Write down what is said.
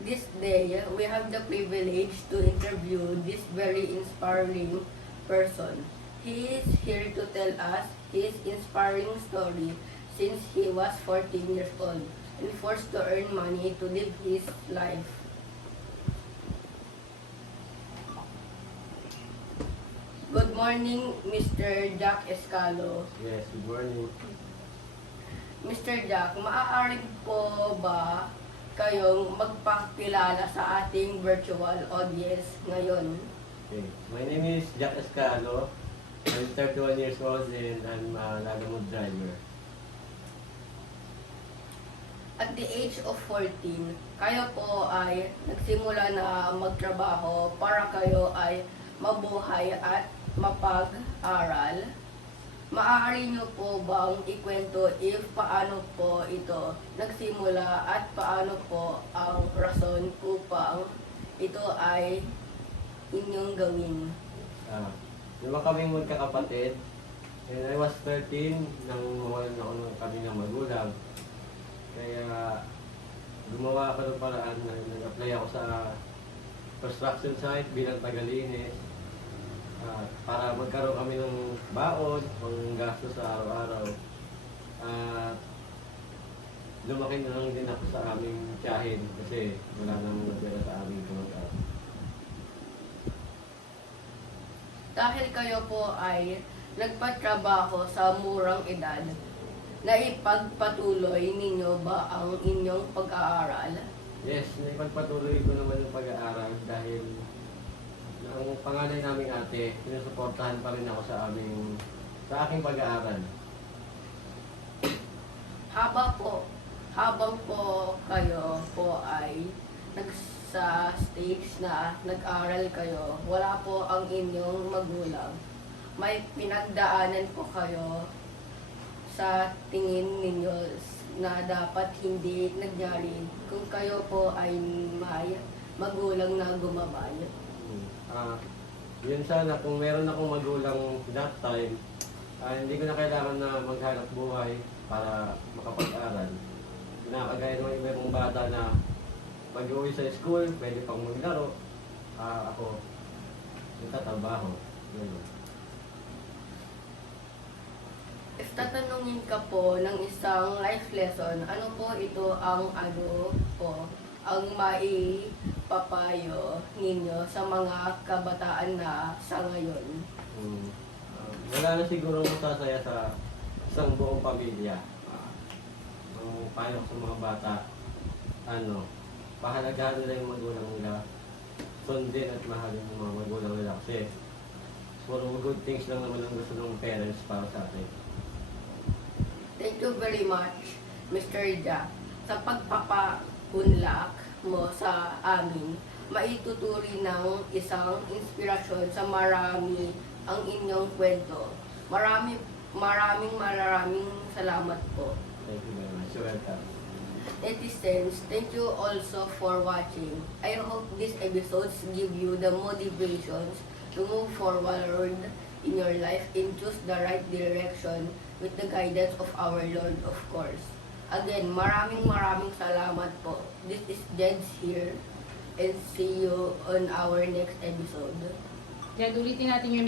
This day, we have the privilege to interview this very inspiring person. He is here to tell us his inspiring story since he was 14 years old and forced to earn money to live his life. Good morning, Mr. Jack Escalo. Yes, good morning. Mr. Jack, maaari po ba kayong magpakilala sa ating virtual audience ngayon? Okay. My name is Jack Escalo. I'm 31 years old and I'm a lalamove driver. At the age of 14, kayo po ay nagsimula na magtrabaho para kayo ay mabuhay at mapag-aral. Maaari nyo po bang ikwento if paano po ito nagsimula at paano po ang rason upang ito ay inyong gawin? Lima kaming magkakapatid. And I was 13 nang mawalan ako ng kami ng magulang. Kaya gumawa ako ng paraan na nag-apply ako sa construction site bilang tagalinis. Para magkaroon kami ng baon, pang gasto sa araw-araw. Lumaki na lang din ako sa aming tiyahin kasi wala nang natira sa aming kamag-aral. Dahil kayo po ay nagpatrabaho sa murang edad, naipagpatuloy ninyo ba ang inyong pag-aaral? Yes, naipagpatuloy ko naman yung pag-aaral dahil ang panganay naming ate, sinusuportahan pa rin ako sa aking pag-aaral. Habang po kayo po ay nagsa stage na nag-aral kayo, wala po ang inyong magulang. May pinagdaanan po kayo sa tingin ninyo na dapat hindi nangyari kung kayo po ay may magulang na gumabay. Yun sana, kung meron akong magulang that time, hindi ko na kailangan na maghanap buhay para makapag-aral. Nakakagaya ng iba mong bata na mag-uwi sa school, pwede pang maglaro. Ako, nagtatrabaho. Ganun. If tatanungin ka po ng isang life lesson, ano po ito ang ang maipapayo ninyo sa mga kabataan na sa ngayon? Wala na siguro masasaya sa isang buong pamilya. Ang payo ko sa mga bata, pahalagahan nila yung magulang nila, sundin at mahalin yung mga magulang nila kasi puro good things lang naman ang gusto ng parents para sa atin. Thank you very much, Mr. Jack, sa pagpapaunlak mo sa amin. Maituturi ng isang inspirasyon sa marami ang inyong kwento. Maraming salamat po. Thank you very much. You're welcome. Netizens, thank you also for watching. I hope these episodes give you the motivations to move forward in your life and choose the right direction with the guidance of our Lord, of course. Again, maraming salamat po. This is Jeds here and see you on our next episode. Kaya ulitin natin yung